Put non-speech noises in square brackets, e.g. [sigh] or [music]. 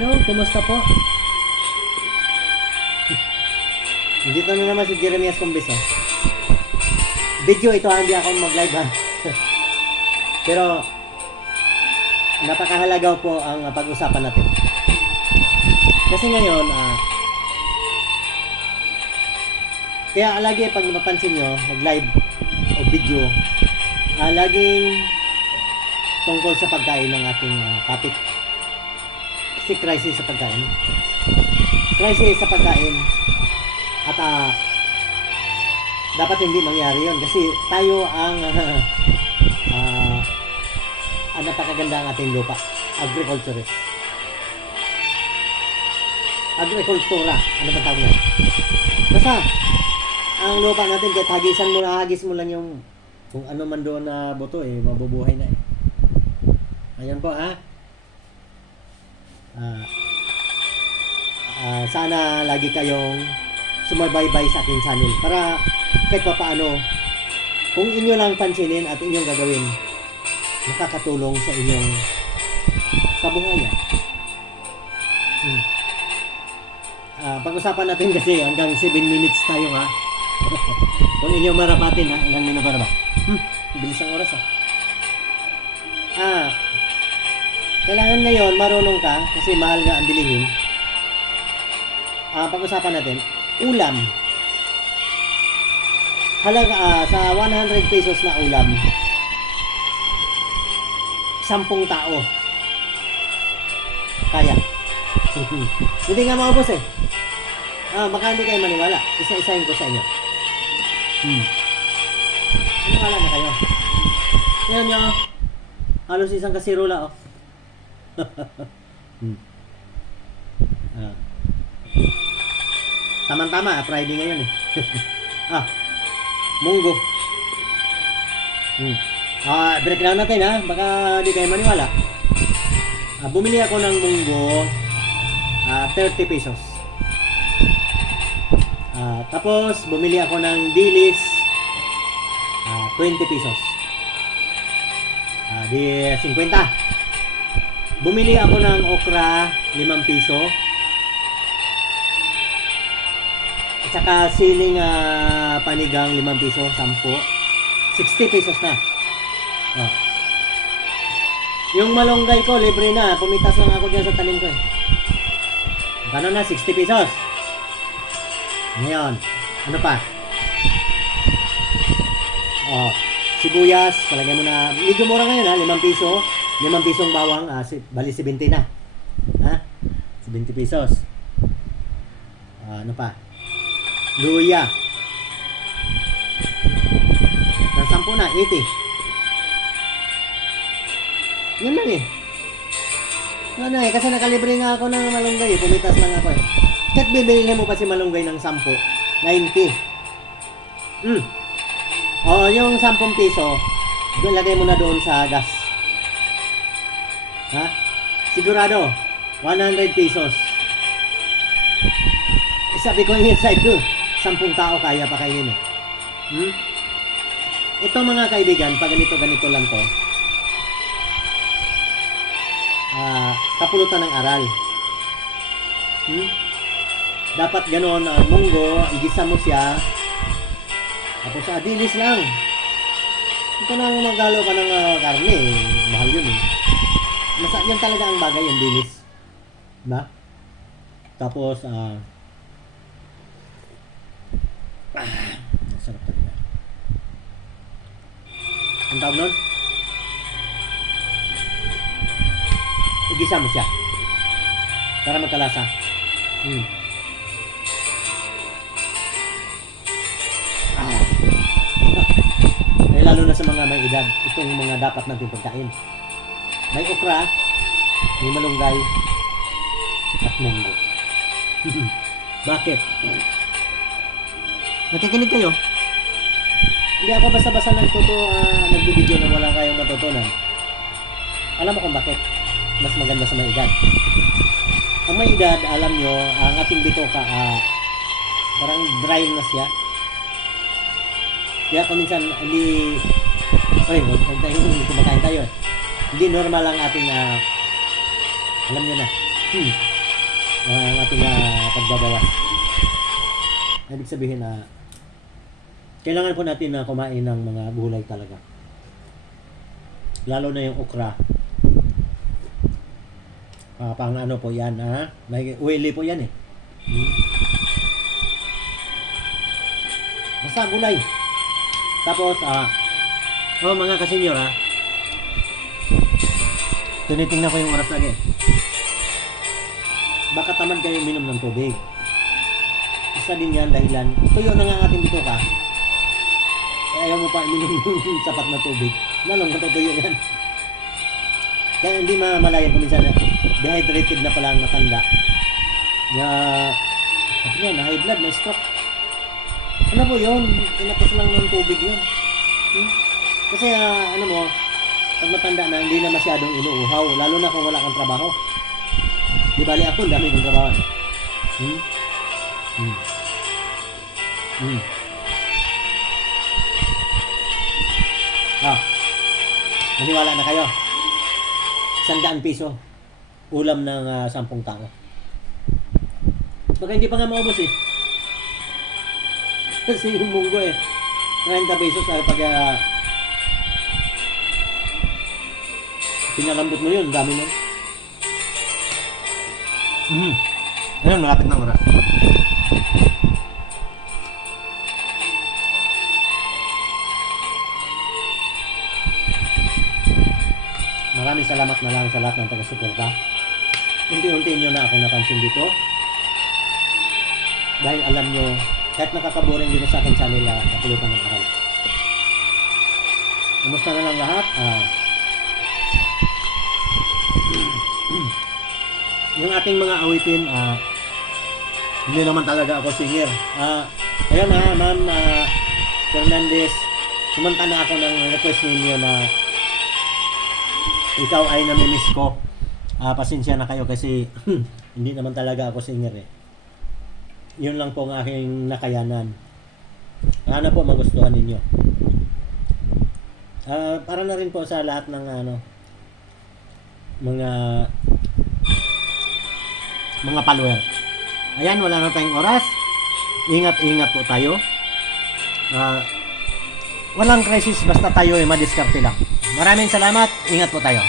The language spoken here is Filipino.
Hello, kumusta po? [laughs] Dito na naman si Jeremias Cumbis, oh. Video ito, ah, hindi ako mag-live, ha? [laughs] Pero, napakahalaga po ang ah, pag-usapan natin. Kasi ngayon, ah, kaya lagi pag napapansin nyo, nag-live o video, ah, laging tungkol sa pagkain ng ating ah, topic. Kasi crisis sa pagkain. Crisis sa pagkain. At ah, dapat hindi mangyari yon kasi tayo ang [laughs] ah, ang napakaganda ang ating lupa. Agriculturist. Agrikultura. Ano ba tawag yan? Basta, ang lupa natin, kahit hagisan mo na, hagis mo lang yung kung ano man doon na buto eh, mabubuhay na eh. Ayan po ha. Ah, ah, sana lagi kayong sumabaybay sa ating channel para kahit pa paano kung inyo lang pansinin at inyong gagawin makakatulong sa inyong kabuhayan. Hmm. Ah, pag-usapan natin kasi hanggang 7 minutes tayo ha. [laughs] kung inyong marapatin ha, ilang minuto na ba? Hmm, bilis ang oras ha. Kailangan ngayon marunong ka kasi mahal nga ang bilihin. Ah, pag-usapan natin, ulam. Halaga ah, sa 100 pesos na ulam, 10 tao. Kaya. [laughs] hindi nga mga boss eh. Ah, baka hindi kayo maniwala. Isa-isahin ko sa inyo. Hmm. Maniwala na kayo. Tingnan nyo. Halos isang kasirola oh. Hmm. Ah. Tama-tama, ah, Friday ngayon eh. [laughs] ah, munggo. Hmm. Ah, break lang natin ha, baka di kayo maniwala. Ah, bumili ako ng munggo, ah, 30 pesos. Ah, tapos, bumili ako ng dilis, ah, 20 pesos. Ah, di 50. Bumili ako ng okra, 5 piso. At saka siling ah, panigang 5 piso, 10. 60 pesos na. Oh. Yung malunggay ko, libre na. Pumitas lang ako dyan sa tanim ko eh. Gano'n na, 60 pesos. Ngayon, ano pa? Oh, sibuyas, palagay mo na, medyo mura ngayon ha, 5 piso. 5 pisong bawang, ah, si, bali 70 na. Ha? 70 pesos. Ah, ano pa? Luya. Ng 10 na, 80. Yun lang eh. Ano eh, kasi nakalibre nga ako ng malunggay eh. Pumitas lang ako eh. Kahit bibili mo pa si malunggay ng 10, 90. Hmm. O, yung 10 piso, doon lagay mo na doon sa gas. Ha? Sigurado, 100 pesos. Eh, sabi ko yung inside doon, 10 tao kaya pa kainin eh. Hmm? Ito mga kaibigan, pag ganito ganito lang to, ah, kapulutan ng aral. Hmm? Dapat ganon ang munggo, igisa mo siya. Tapos sa adilis lang. Ito na magalo ka ng ah, karne, eh. mahal yun eh. Masa, yan talaga ang bagay, yung dilis. Diba? Tapos, ah, ah, sarap talaga. Ang tawag nun? Igisa mo siya. Para magkalasa. Hmm. Ah. [laughs] Eh, lalo na sa mga may edad, itong mga dapat natin pagkain. May okra, may malunggay, at munggo. [laughs] Bakit? Nakikinig kayo? Hindi ako basta-basta nagtuto, uh, nagbibideo na wala kayong matutunan. Alam mo kung bakit? Mas maganda sa may edad. Ang may edad, alam nyo, ang ating bitoka, ah, parang dry na siya. Kaya kung minsan, hindi, huwag huwag tayong kumakain tayo. eh. Hindi normal ang ating, ah, alam nyo na, hmm, ang ating ah, pagbabawas. Ibig sabihin na kailangan po natin na kumain ng mga gulay talaga. Lalo na yung okra. Ah, pang ano po yan, ha? May oily po yan eh. Hmm. Basta gulay. Tapos, ah, oh mga kasenyor ha, tinitingnan ko yung oras lagi. Baka tamad kayo minom ng tubig. Isa din yan dahilan, tuyo na nga ating bituka. Eh, ayaw mo pa minom [laughs] ng sapat na tubig. Lalong matutuyo yan. Kaya hindi mamalayan kung minsan na dehydrated na pala ang matanda. Na, yan, na high blood, may stroke. Ano po yun? Tinapos lang ng tubig yun. Hmm? Kasi ah, ano mo, pag matanda na, hindi na masyadong inuuhaw. Lalo na kung wala kang trabaho. Di bali ako, dami kong trabaho. Hmm? Hmm. Hmm. Ah. Maniwala na kayo. Sandaan piso. Ulam ng ah, sampung tao. Baka hindi pa nga maubos eh. [laughs] Kasi yung munggo eh. 30 pesos ay pag ah, pinalambot mo yun, dami nun. Mm. Ayun, malapit na oras. Maraming salamat na lang sa lahat ng taga-suporta. Unti-unti nyo na ako napansin dito. Dahil alam nyo, kahit nakakaboring dito sa akin channel, uh, napulutan ng aral. Kumusta na lang lahat? Ah, yung ating mga awitin, ah, hindi naman talaga ako singer. Ah, ayan ha, ma'am ah, Fernandez, sumanta na ako ng request ninyo na ikaw ay namimiss ko. Ah, pasensya na kayo kasi [clears throat] hindi naman talaga ako singer eh. Yun lang po ang aking nakayanan. Sana po magustuhan ninyo. Ah, para na rin po sa lahat ng ano mga mga follower. Ayan, wala na tayong oras. Ingat-ingat po tayo. Ah, walang crisis basta tayo ay madiskarte lang. Maraming salamat. Ingat po tayo.